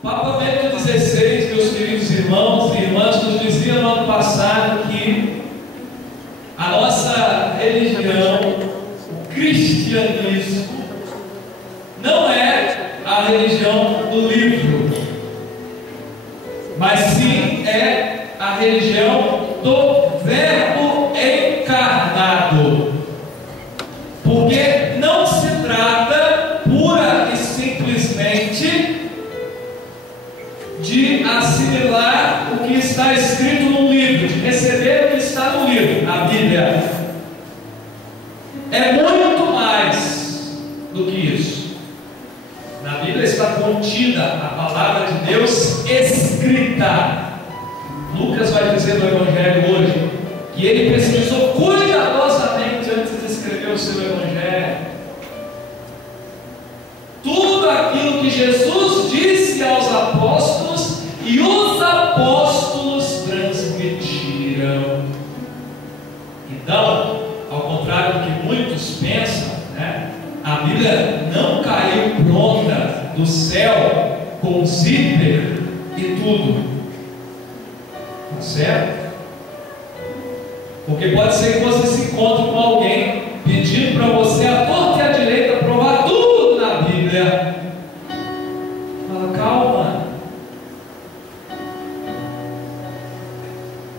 Papa Bento XVI, meus queridos irmãos e irmãs, nos dizia no ano passado que a nossa religião, o cristianismo, não é a religião do livro, mas sim é a religião do Verbo encarnado, porque não se trata pura e simplesmente de assimilar o que está escrito no livro, de receber o que está no livro, a Bíblia. É muito mais do que isso. Na Bíblia está contida a palavra de Deus escrita. Lucas vai dizer no Evangelho hoje que ele pesquisou cuidadosamente antes de escrever o seu Evangelho. Tudo aquilo que Jesus disse aos apóstolos e os apóstolos transmitiram. Então, ao contrário do que muitos pensam, a Bíblia não caiu pronta do céu com zíper e tudo, tá certo? Porque pode ser que você se encontre com alguém pedindo para você à torta e à direita provar tudo na Bíblia. Fala, calma.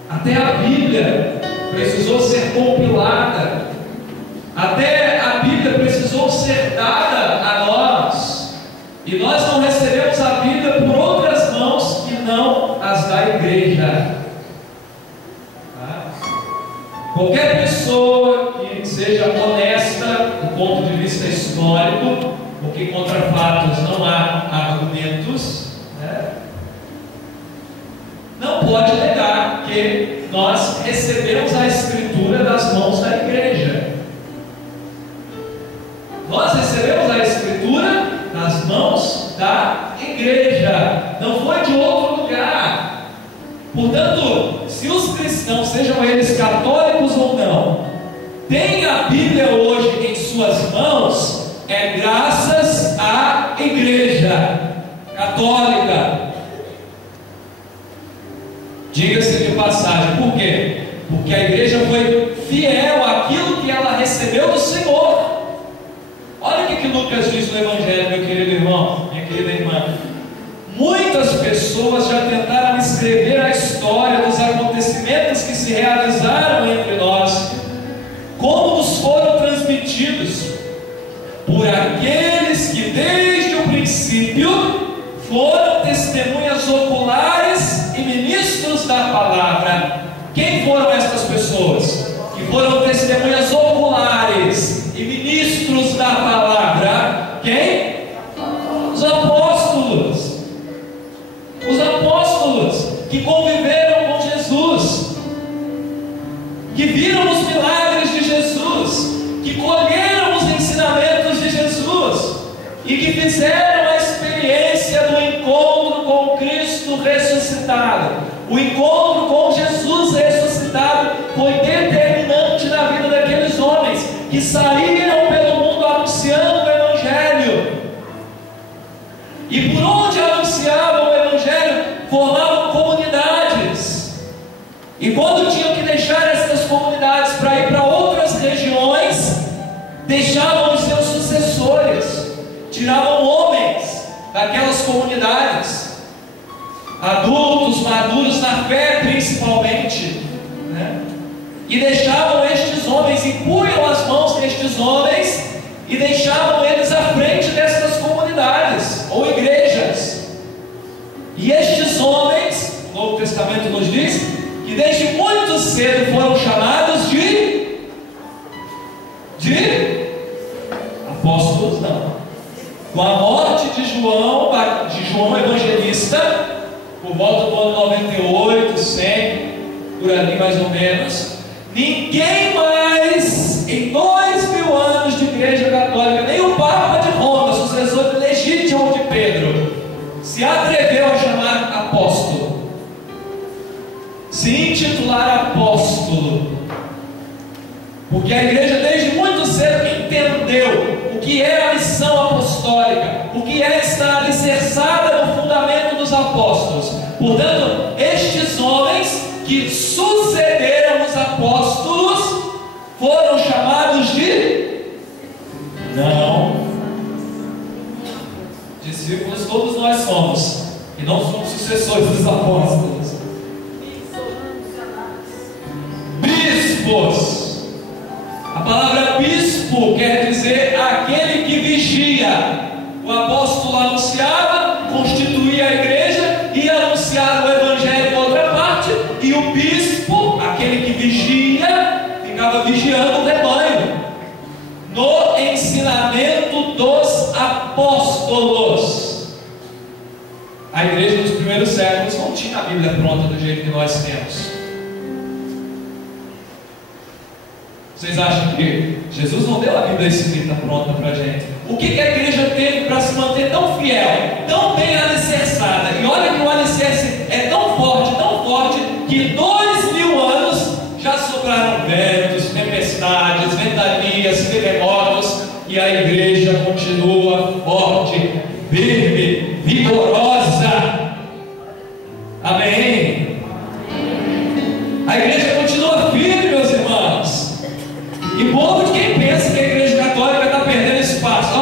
Até a Bíblia precisou ser compilada, até a Bíblia precisou ser dada a nós, e nós não recebemos a Bíblia por outras mãos que não as da igreja. Qualquer pessoa que seja honesta do ponto de vista histórico, porque contra fatos não há argumentos, não pode negar que nós recebemos a Escritura das mãos da igreja. Nós recebemos a Escritura das mãos da igreja, não foi de outro lugar. Portanto, se os cristãos, sejam eles católicos ou não, têm a Bíblia hoje em suas mãos, é graças à igreja católica. Diga-se de passagem, por quê? Porque a igreja foi fiel àquilo que ela recebeu do Senhor. Olha o que Lucas diz no Evangelho, meu querido irmão, minha querida irmã. Muitas pessoas já tentaram escrever a história dos acontecimentos que se realizaram entre nós, como nos foram transmitidos por aqueles que desde o princípio foram testemunhas oculares e ministros da palavra. Quem foram estas pessoas que foram testemunhas oculares e ministros da palavra? Quem? Os apóstolos. Os apóstolos que conviveram com Jesus, que viram os milagres de Jesus, que colheram os ensinamentos de Jesus e que fizeram a experiência do encontro com Cristo ressuscitado. O encontro com Jesus ressuscitado foi determinante na vida daqueles homens que saíram pelo mundo anunciando o Evangelho. E por onde anunciavam o Evangelho, formavam comunidades. E quando tinham que deixar essas comunidades para ir para outras regiões, deixavam os seus sucessores, tiravam homens daquelas comunidades, adultos, maduros na fé principalmente, e deixavam estes homens, impunham as mãos destes homens e deixavam eles à frente dessas comunidades ou igrejas. E estes homens, o Novo Testamento nos diz que desde muito cedo foram chamados de apóstolos. Não. Com a morte de João Evangelista, por volta do ano 98, 100, por ali mais ou menos, ninguém mais em 2000 anos de igreja católica, nem o Papa de Roma, sucessor legítimo de Pedro, se atreveu a chamar apóstolo, se intitular apóstolo, porque a igreja desde muito cedo entendeu o que é a missão apostólica, o que é estar alicerçada no fundamento os apóstolos. Portanto, estes homens que sucederam os apóstolos foram chamados de não. Discípulos todos nós somos, e não somos sucessores dos apóstolos. Bispos. A palavra bispo quer dizer aquele que vigia. O apóstolo anunciava, constituía a igreja e anunciava o evangelho em outra parte, e o bispo, aquele que vigia, ficava vigiando o rebanho no ensinamento dos apóstolos. A igreja dos primeiros séculos não tinha a Bíblia pronta do jeito que nós temos. Vocês acham que Jesus não deu a Bíblia escrita pronta para a gente? O que a igreja teve para se manter tão fiel, tão bem alicerçada? E olha que o alicerce é tão forte, que 2000 anos já sopraram ventos, tempestades, ventanias, terremotos, e a igreja continua forte, firme, vigorosa. Amém? A igreja continua firme, meus irmãos. E bobo de quem pensa que a igreja católica está perdendo espaço.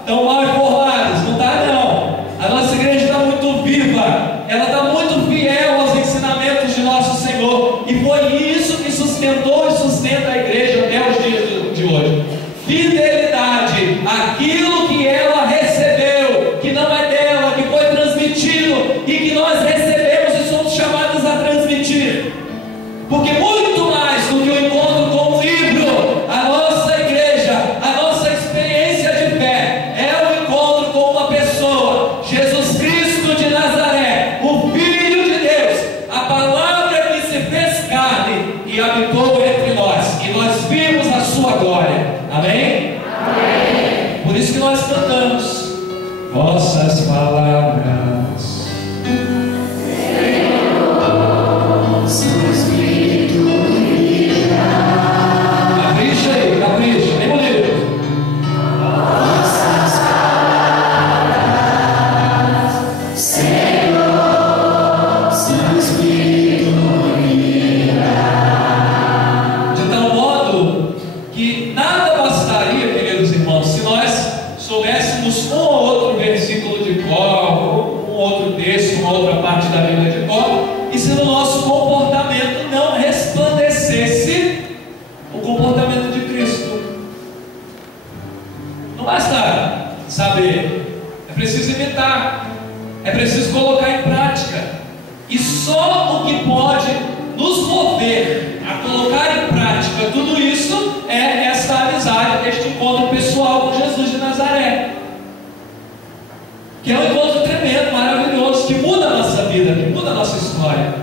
Estão mal informados, não está não. A nossa igreja está muito viva, ela está muito fiel aos ensinamentos de nosso Senhor, e foi isso que sustentou e sustenta a igreja até os dias de hoje. Fidelidade, aquilo que ela recebeu, que não é dela, que foi transmitido e que nós recebemos e somos chamados a transmitir. Porque muito mais do que o encontro com o livro, a nossa igreja, a nossa experiência de fé é o encontro com uma pessoa, Jesus Cristo de Nazaré, o Filho de Deus, a palavra que se fez carne e habitou entre nós, e nós vimos a sua glória. Amém? Amém. Por isso que nós cantamos vossas palavras. É preciso colocar em prática. E só o que pode nos mover a colocar em prática tudo isso é esta amizade, este encontro pessoal com Jesus de Nazaré, que é um encontro tremendo, maravilhoso, que muda a nossa vida, que muda a nossa história.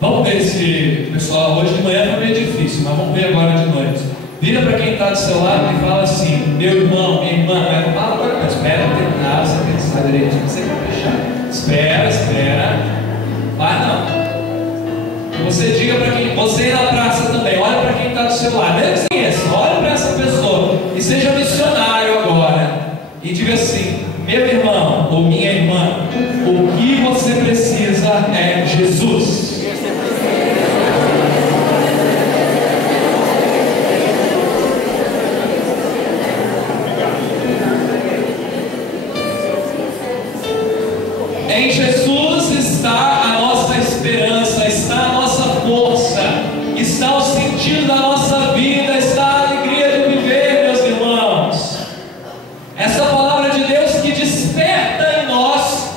Vamos ver se, pessoal, hoje de manhã foi meio difícil, mas vamos ver agora de noite. Vira para quem está do seu lado e fala assim: meu irmão, minha irmã, não fala agora, mas espera terminar, você pensar direitinho, você vai fechar. Espera. Vai não. E você diga para quem, você na praça também, olha para quem está do seu lado, mesmo sem esse, olha para essa pessoa e seja missionário agora. E diga assim: meu irmão ou minha irmã, o que você precisa é Jesus. Em Jesus está a nossa esperança, está a nossa força, está o sentido da nossa vida, está a alegria de viver, meus irmãos. Essa palavra de Deus que desperta em nós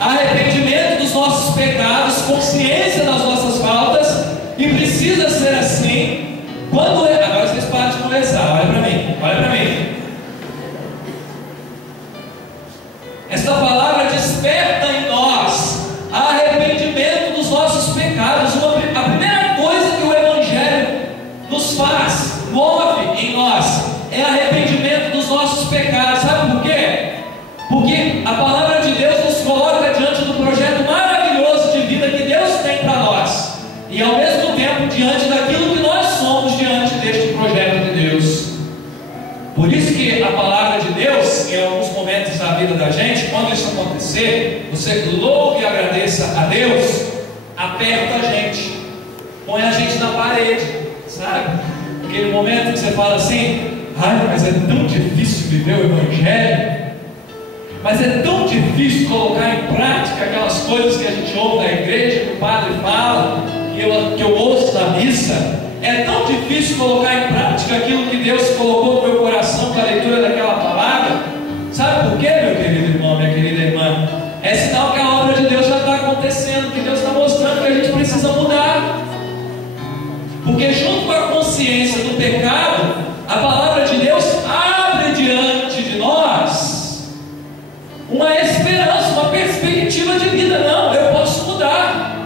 arrependimento dos nossos pecados, quando isso acontecer, você louve e agradeça a Deus, aperta a gente, põe a gente na parede, sabe? Aquele momento que você fala assim: ai, mas é tão difícil viver o Evangelho, mas é tão difícil colocar em prática aquelas coisas que a gente ouve na igreja, que o padre fala, que eu ouço na missa. É tão difícil colocar em prática aquilo que Deus colocou no meu coração com a leitura daquela palavra. Sabe por quê, meu querido irmão, minha querida irmã? É sinal que a obra de Deus já está acontecendo, que Deus está mostrando que a gente precisa mudar. Porque junto com a consciência do pecado, a palavra de Deus abre diante de nós uma esperança, uma perspectiva de vida. Não, eu posso mudar.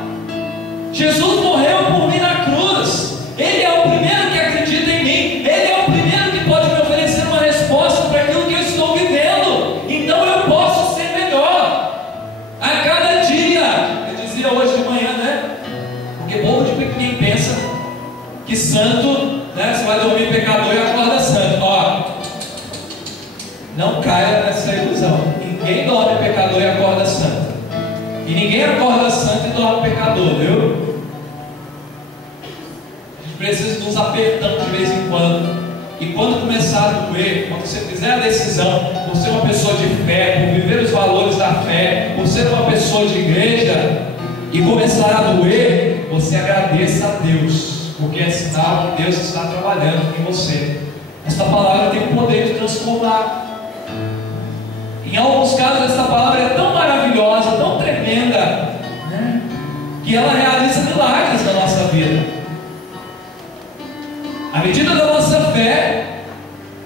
Jesus morreu por mim na cruz. Ele é o primeiro que acredita em mim. Ele é o primeiro que pode me oferecer uma resposta para aquilo que eu estou vivendo. Então eu posso ser melhor a cada dia. Eu dizia hoje de manhã, né? Porque povo de quem pensa que santo, né? Você vai dormir pecador e acorda santo. Ó, não caia nessa ilusão. Ninguém dorme pecador e acorda santo. E ninguém acorda santo e dorme pecador, viu? Precisa nos apertando de vez em quando. E quando começar a doer, quando você fizer a decisão por ser uma pessoa de fé, por viver os valores da fé, por ser uma pessoa de igreja, e começar a doer, você agradeça a Deus, porque é sinal que Deus está trabalhando em você. Esta palavra tem o poder de transformar. Em alguns casos essa palavra é tão maravilhosa, tão tremenda, né, que ela realiza milagres na nossa vida. A medida da nossa fé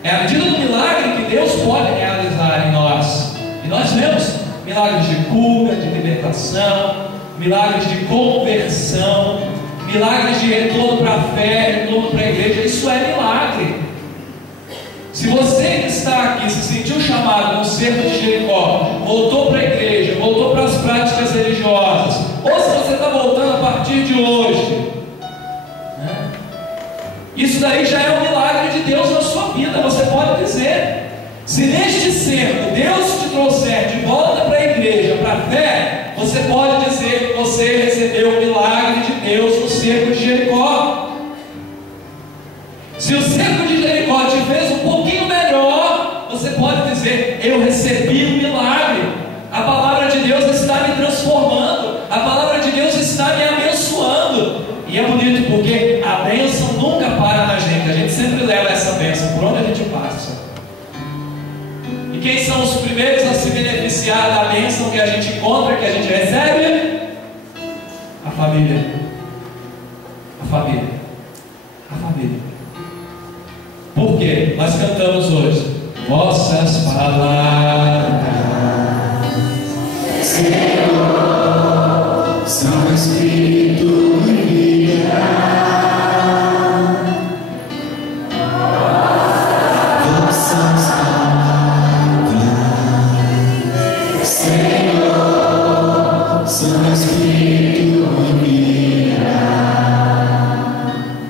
é a medida do milagre que Deus pode realizar em nós. E nós vemos milagres de cura, de libertação, milagres de conversão, milagres de retorno para a fé, retorno para a igreja. Isso é milagre. Se você que está aqui se sentiu chamado no cerco de Jericó, voltou para a igreja, voltou para as práticas religiosas, ou se você está voltando a partir de hoje, isso daí já é um milagre de Deus na sua vida. Você pode dizer: se neste cerco Deus te trouxer de volta para a igreja, para a fé, você pode dizer que você recebeu o milagre de Deus no cerco de Jericó. Se o cerco de Jericó te fez um pouquinho melhor, você pode dizer: eu recebi um milagre. A palavra de Deus está me transformando, a palavra de Deus está me abençoando. E é bonito porque a bênção nunca para na gente. A gente sempre leva essa bênção por onde a gente passa. E quem são os primeiros a se beneficiar da bênção que a gente encontra, que a gente recebe? A família. A família. A família. Por quê? Nós cantamos hoje: vossas palavras, Senhor, são Espírito.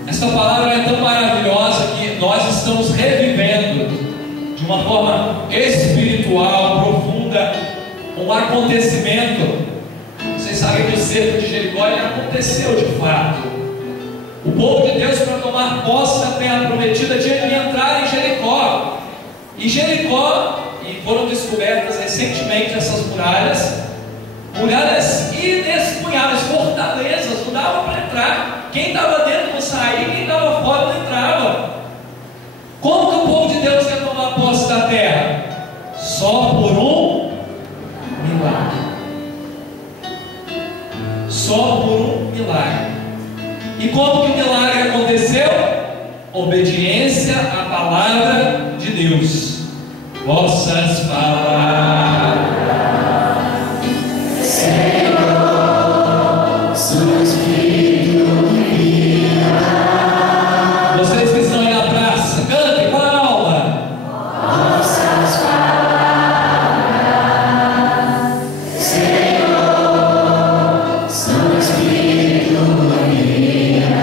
Essa palavra é tão maravilhosa que nós estamos revivendo de uma forma espiritual, profunda, um acontecimento. Vocês sabem que o cerco de Jericó aconteceu de fato. O povo de Deus, para tomar posse da terra prometida, tinha que entrar em Jericó. E Jericó, e foram descobertas recentemente essas muralhas inexpugnáveis, fortalezas, não dava para entrar. Quem estava dentro não saía, quem estava fora não entrava. Como que o povo de Deus ia tomar posse da terra? Só por um milagre. Só por um milagre. E como que o milagre aconteceu? Obediência à palavra de Deus. Vossas palavras, Senhor, são Espírito de vida. Vocês que estão aí na praça, cantem com a alma. Vossas palavras, Senhor, são Espírito de vida.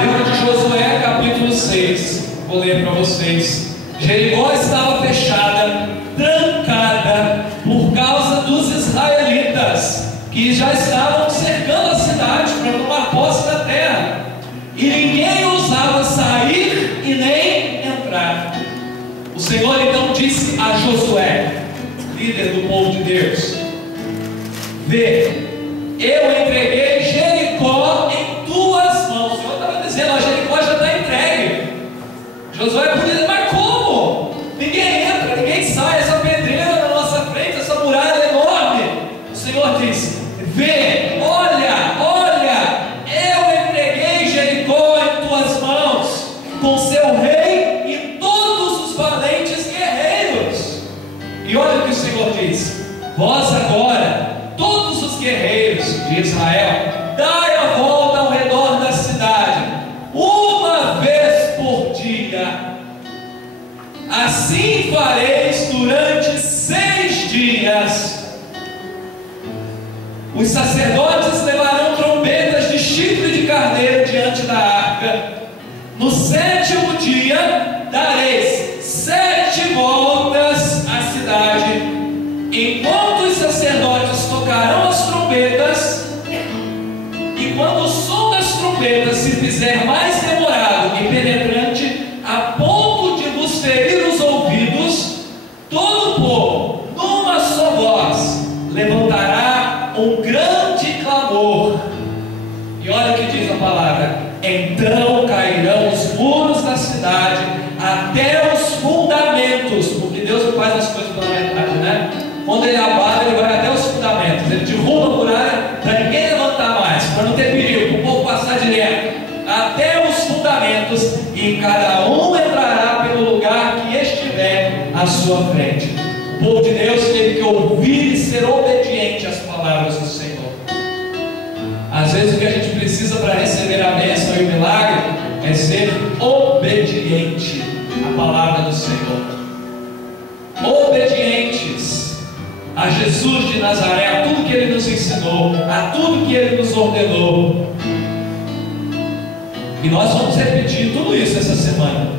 Livro de Josué, capítulo 6. Vou ler para vocês. Jericó estava fechada, trancada por já estavam cercando a cidade para tomar posse da terra, e ninguém ousava sair e nem entrar. O Senhor então disse a Josué, líder do povo de Deus: vê, eu entreguei Jericó em tuas mãos. O Senhor estava dizendo: Jericó já está entregue. Josué podia dizer: mas como? Ninguém entra, ninguém sai, essa pedreira na nossa frente, essa muralha é enorme. O Senhor disse: vê, olha, eu entreguei Jericó em tuas mãos, com seu rei e todos os valentes guerreiros. E olha o que o Senhor diz: vós agora, todos os guerreiros de Israel, dai a volta ao redor da cidade, uma vez por dia. Assim fareis durante 6 dias. Os sacerdotes levarão trombetas de chifre de carneiro diante da arca. No 7º dia dareis 7 voltas à cidade, enquanto os sacerdotes tocarão as trombetas. E quando o som das trombetas se fizer mais demorado e penetrante, a ponto de vos ferir os ouvidos, todo o povo, numa só voz, levantará um grande clamor. E olha o que diz a palavra: então cairão os muros da cidade até os fundamentos, porque Deus faz as coisas pela metade, né? Quando Ele abala, Ele vai até os fundamentos. Ele derruba a muralha para ninguém levantar mais, para não ter perigo, para o povo passar direto até os fundamentos, e cada um entrará pelo lugar que estiver à sua frente. O povo de Deus teve que ouvir e ser obediente às palavras do Senhor. Às vezes o que a gente precisa para receber a bênção e o milagre é ser obediente à palavra do Senhor. Obedientes a Jesus de Nazaré, a tudo que Ele nos ensinou, a tudo que Ele nos ordenou. E nós vamos repetir tudo isso essa semana.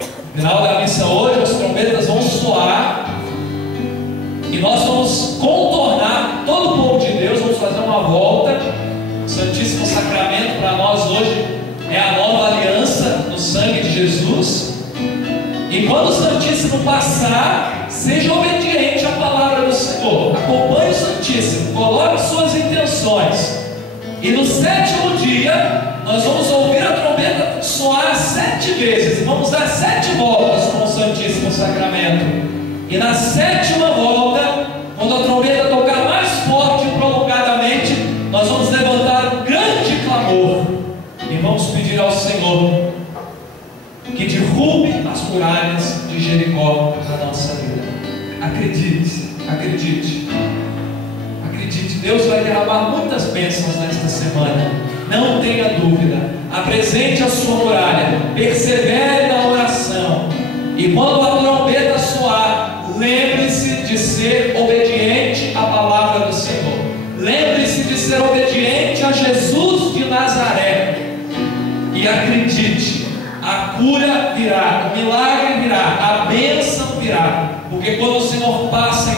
No final da missa hoje, as trombetas vão soar, e nós vamos contornar todo o povo de Deus, vamos fazer uma volta. O Santíssimo Sacramento para nós hoje é a nova aliança no sangue de Jesus. E quando o Santíssimo passar, seja obediente à palavra do Senhor, acompanhe o Santíssimo, coloque suas intenções. E no 7º dia, nós vamos ouvir a trombeta soar 7 vezes, vamos dar 7 voltas com o Santíssimo Sacramento. E na 7ª volta, quando a trombeta tocar mais forte e prolongadamente, nós vamos levantar um grande clamor e vamos pedir ao Senhor que derrube as muralhas de Jericó na nossa vida. Acredite, acredite, acredite. Deus vai derramar muitas bênçãos nesta semana. Não tenha dúvida. Apresente a sua muralha, persevere na oração, e quando a trombeta soar, lembre-se de ser obediente à palavra do Senhor. Lembre-se de ser obediente a Jesus de Nazaré. E acredite, a cura virá, o milagre virá, a bênção virá. Porque quando o Senhor passa em